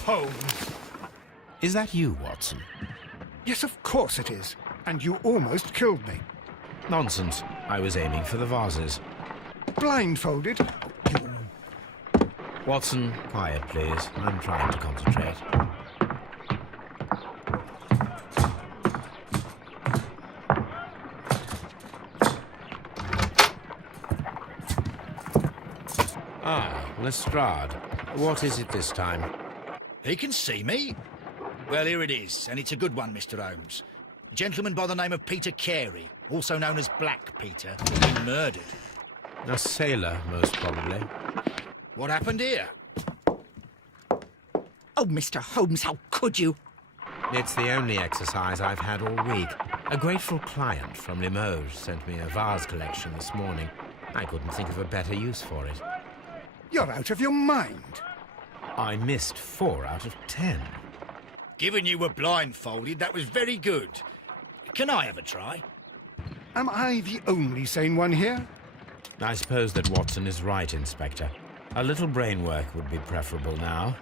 Holmes. Is that you, Watson? Yes, of course it is. And you almost killed me. Nonsense. I was aiming for the vases. Blindfolded? Watson, quiet, please. I'm trying to concentrate. Ah, Lestrade. What is it this time? He can see me. Well, here it is, and it's a good one, Mr. Holmes. A gentleman by the name of Peter Carey, also known as Black Peter, has been murdered. A sailor, most probably. What happened here? Oh, Mr. Holmes, how could you? It's the only exercise I've had all week. A grateful client from Limoges sent me a vase collection this morning. I couldn't think of a better use for it. You're out of your mind. I missed 4 out of 10. Given you were blindfolded, that was very good. Can I have a try? Am I the only sane one here? I suppose that Watson is right, Inspector. A little brain work would be preferable now.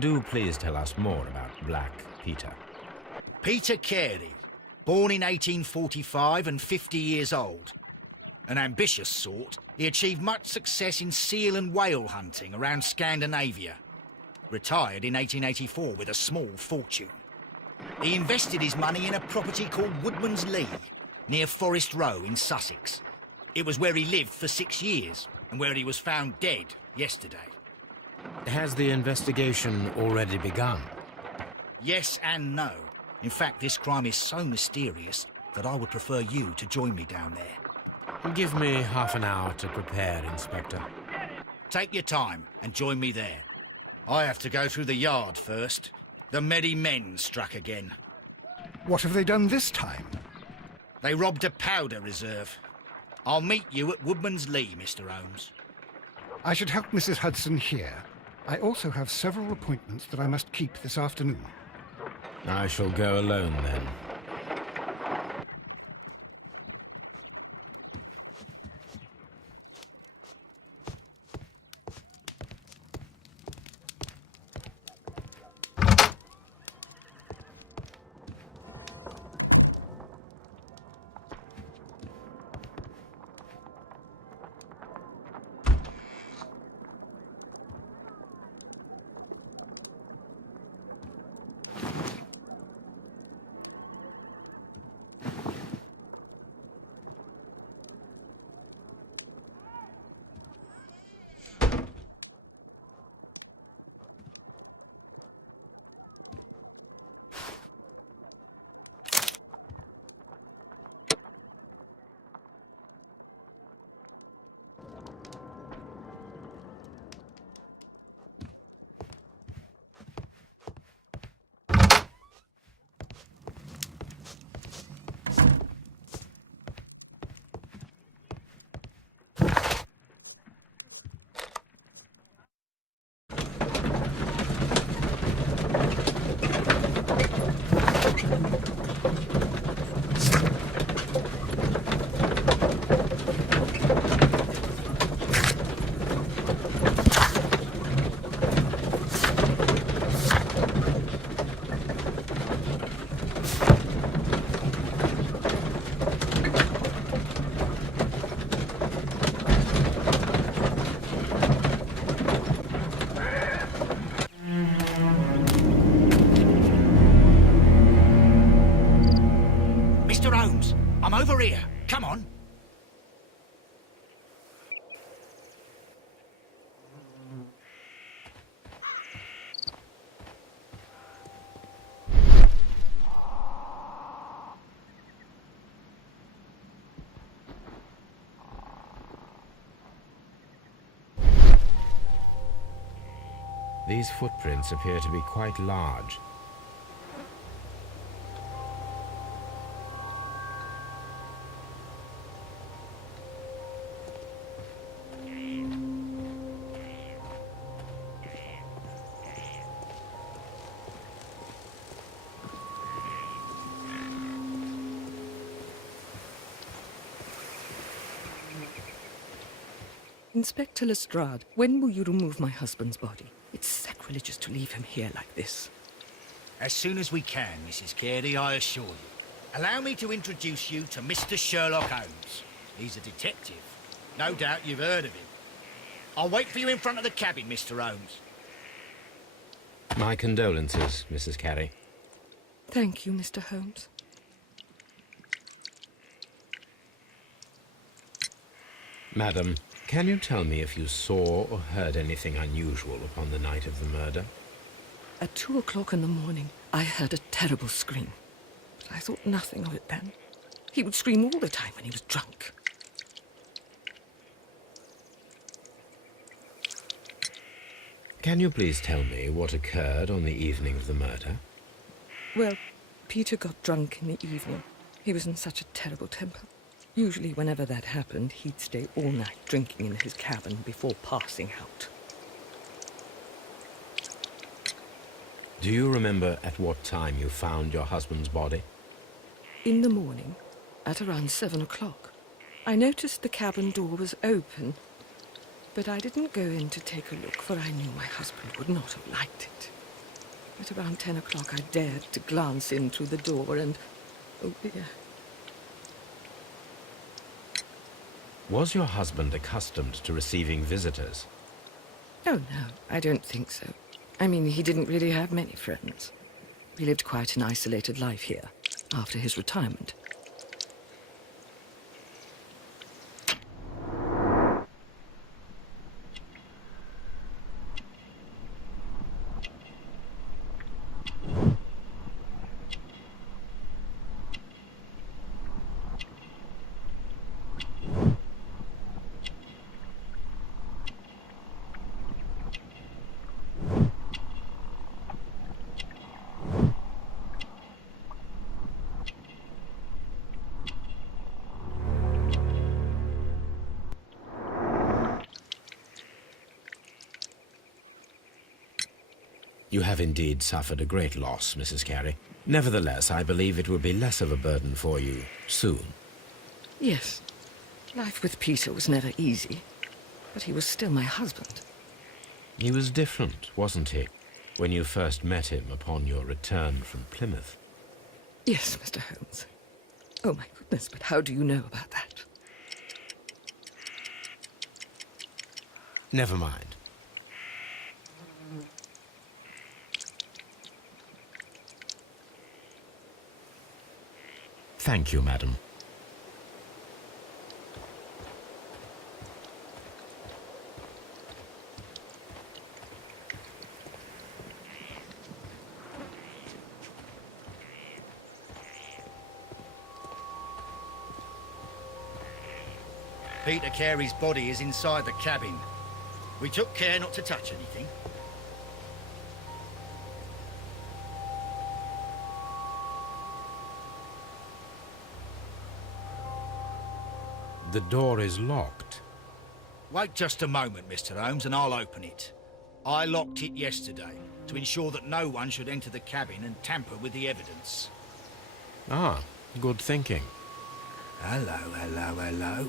Do please tell us more about Black Peter. Peter Carey, born in 1845 and 50 years old. An ambitious sort, he achieved much success in seal and whale hunting around Scandinavia. Retired in 1884 with a small fortune. He invested his money in a property called Woodman's Lee, near Forest Row in Sussex. It was where he lived for 6 years, and where he was found dead yesterday. Has the investigation already begun? Yes and no. In fact, this crime is so mysterious that I would prefer you to join me down there. Give me half an hour to prepare, Inspector. Take your time and join me there. I have to go through the yard first. The Medi Men struck again. What have they done this time? They robbed a powder reserve. I'll meet you at Woodman's Lee, Mr. Holmes. I should help Mrs. Hudson here. I also have several appointments that I must keep this afternoon. I shall go alone, then. Over here. Come on. These footprints appear to be quite large. Inspector Lestrade, when will you remove my husband's body? It's sacrilegious. sacrilegious to leave him here like this. As soon as we can, Mrs. Carey, I assure you. Allow me to introduce you to Mr. Sherlock Holmes. He's a detective. No doubt you've heard of him. I'll wait for you in front of the cabin, Mr. Holmes. My condolences, Mrs. Carey. Thank you, Mr. Holmes. Madam, can you tell me if you saw or heard anything unusual upon the night of the murder? At 2 o'clock in the morning, I heard a terrible scream. But I thought nothing of it then. He would scream all the time when he was drunk. Can you please tell me what occurred on the evening of the murder? Well, Peter got drunk in the evening. He was in such a terrible temper. Usually, whenever that happened, he'd stay all night drinking in his cabin before passing out. Do you remember at what time you found your husband's body? In the morning, at around 7 o'clock, I noticed the cabin door was open, but I didn't go in to take a look, for I knew my husband would not have liked it. At around 10 o'clock, I dared to glance in through the door and... oh dear. Was your husband accustomed to receiving visitors? Oh, no, I don't think so. I mean, he didn't really have many friends. He lived quite an isolated life here, after his retirement. You have indeed suffered a great loss, Mrs. Carey. Nevertheless, I believe it will be less of a burden for you soon. Yes, life with Peter was never easy, but he was still my husband. He was different, wasn't he, when you first met him upon your return from Plymouth? Yes, Mr. Holmes. Oh, my goodness, but how do you know about that? Never mind. Thank you, madam. Peter Carey's body is inside the cabin. We took care not to touch anything. The door is locked. Wait just a moment, Mr. Holmes, and I'll open it. I locked it yesterday to ensure that no one should enter the cabin and tamper with the evidence. Ah, good thinking. Hello, hello, hello.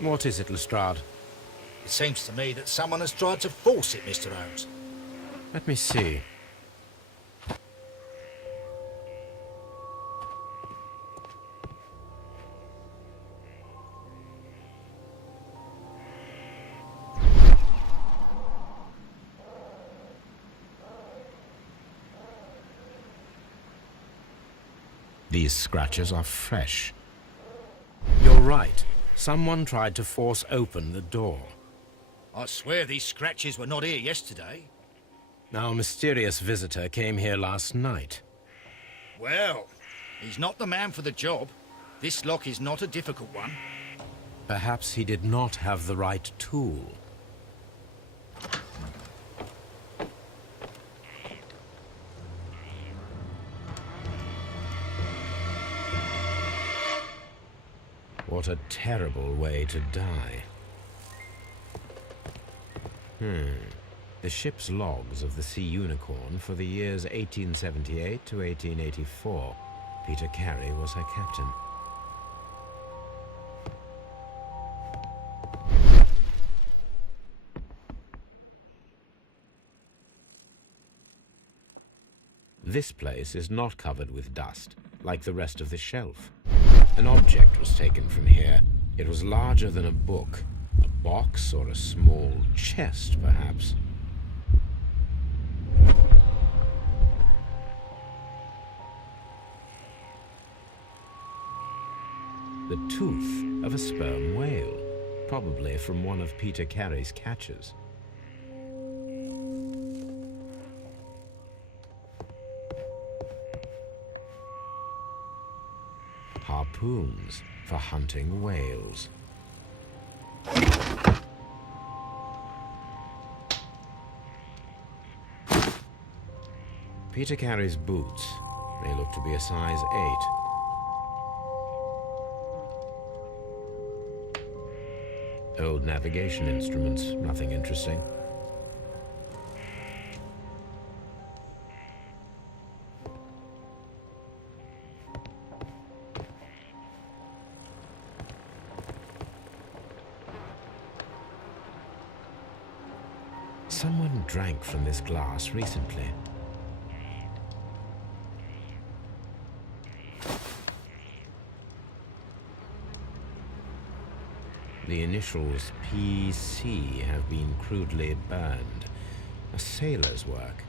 What is it, Lestrade? It seems to me that someone has tried to force it, Mr. Holmes. Let me see. These scratches are fresh. You're right. Someone tried to force open the door. I swear these scratches were not here yesterday. Our mysterious visitor came here last night. Well, he's not the man for the job. This lock is not a difficult one. Perhaps he did not have the right tool. What a terrible way to die. The ship's logs of the Sea Unicorn for the years 1878 to 1884. Peter Carey was her captain. This place is not covered with dust, like the rest of the shelf. An object was taken from here. It was larger than a book. A box or a small chest, perhaps. The tooth of a sperm whale, probably from one of Peter Carey's catches. Harpoons for hunting whales. Peter Carey's boots. They look to be a size 8. Old navigation instruments, nothing interesting. Someone drank from this glass recently. The initials PC have been crudely burned. A sailor's work.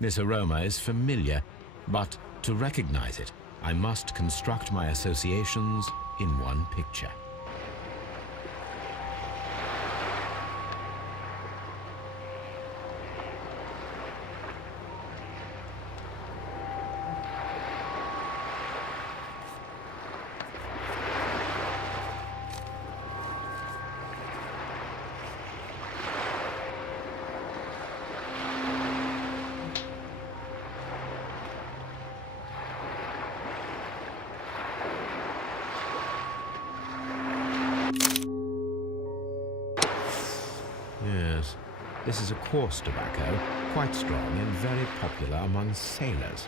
This aroma is familiar, but to recognize it, I must construct my associations in one picture. Yes, this is a coarse tobacco, quite strong and very popular among sailors.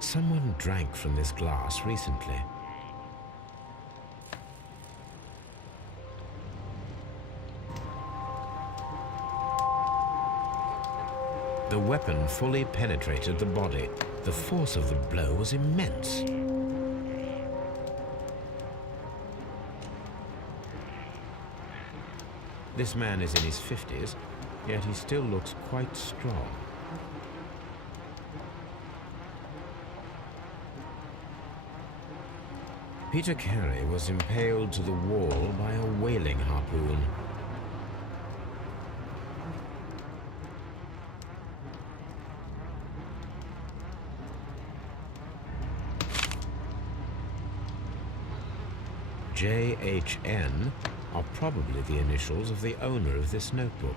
Someone drank from this glass recently. The weapon fully penetrated the body. The force of the blow was immense. This man is in his 50s, yet he still looks quite strong. Peter Carey was impaled to the wall by a whaling harpoon. JHN are probably the initials of the owner of this notebook.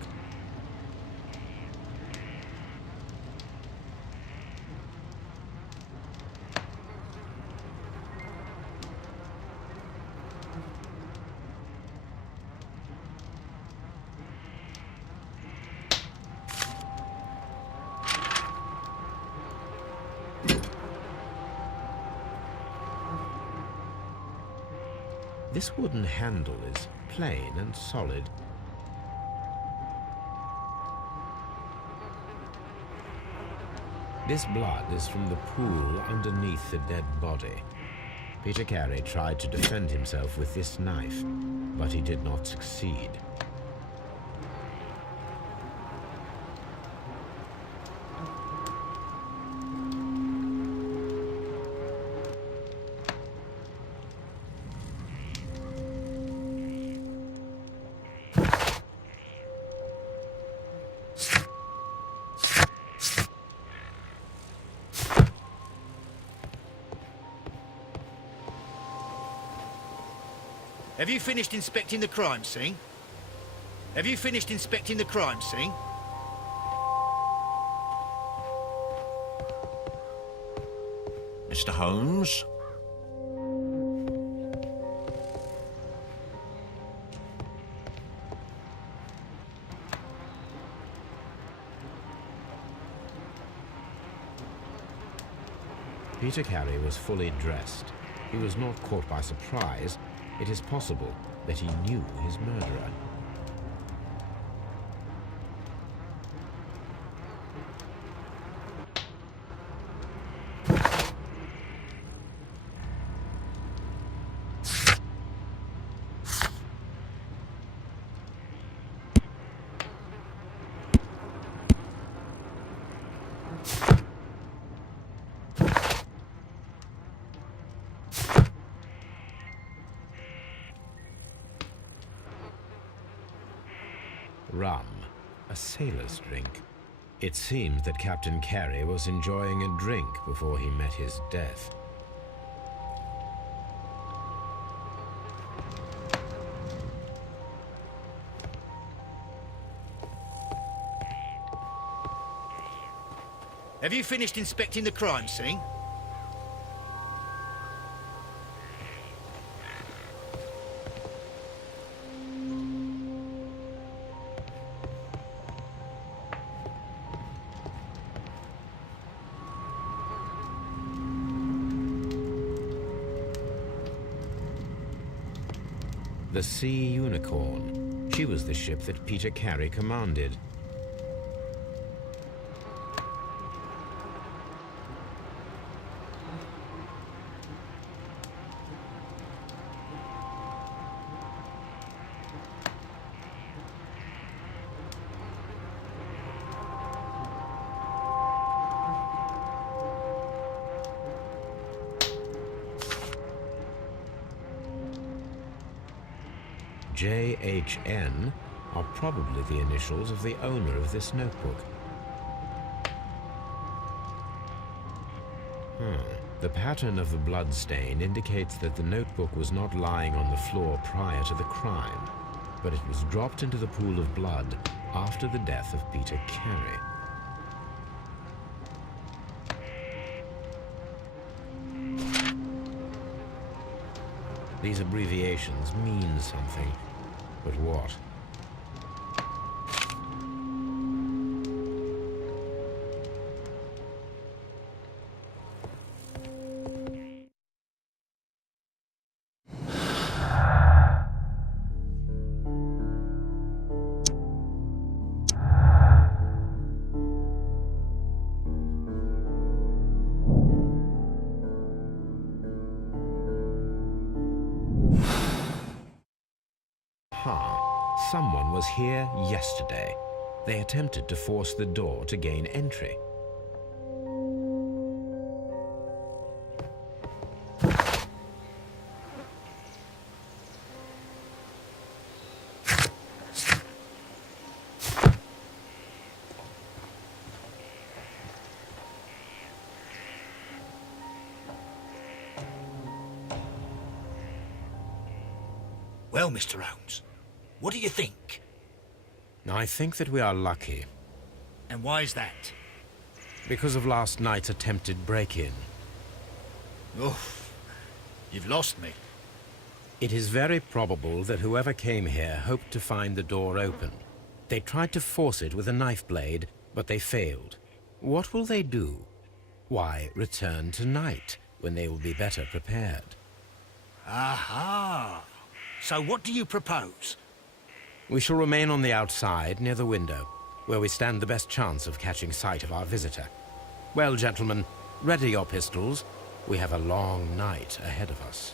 This wooden handle is plain and solid. This blood is from the pool underneath the dead body. Peter Carey tried to defend himself with this knife, but he did not succeed. Have you finished inspecting the crime scene? Have you finished inspecting the crime scene? Mr. Holmes? Peter Carey was fully dressed. He was not caught by surprise. It is possible that he knew his murderer. Rum, a sailor's drink. It seemed that Captain Carey was enjoying a drink before he met his death. Have you finished inspecting the crime scene? The Sea Unicorn. She was the ship that Peter Carey commanded. JHN are probably the initials of the owner of this notebook. The pattern of the blood stain indicates that the notebook was not lying on the floor prior to the crime, but it was dropped into the pool of blood after the death of Peter Carey. These abbreviations mean something, but what? Someone was here yesterday. They attempted to force the door to gain entry. Well, Mr. Holmes, what do you think? I think that we are lucky. And why is that? Because of last night's attempted break-in. Oh, you've lost me. It is very probable that whoever came here hoped to find the door open. They tried to force it with a knife blade, but they failed. What will they do? Why, return tonight, when they will be better prepared. Aha! So what do you propose? We shall remain on the outside, near the window, where we stand the best chance of catching sight of our visitor. Well, gentlemen, ready your pistols. We have a long night ahead of us.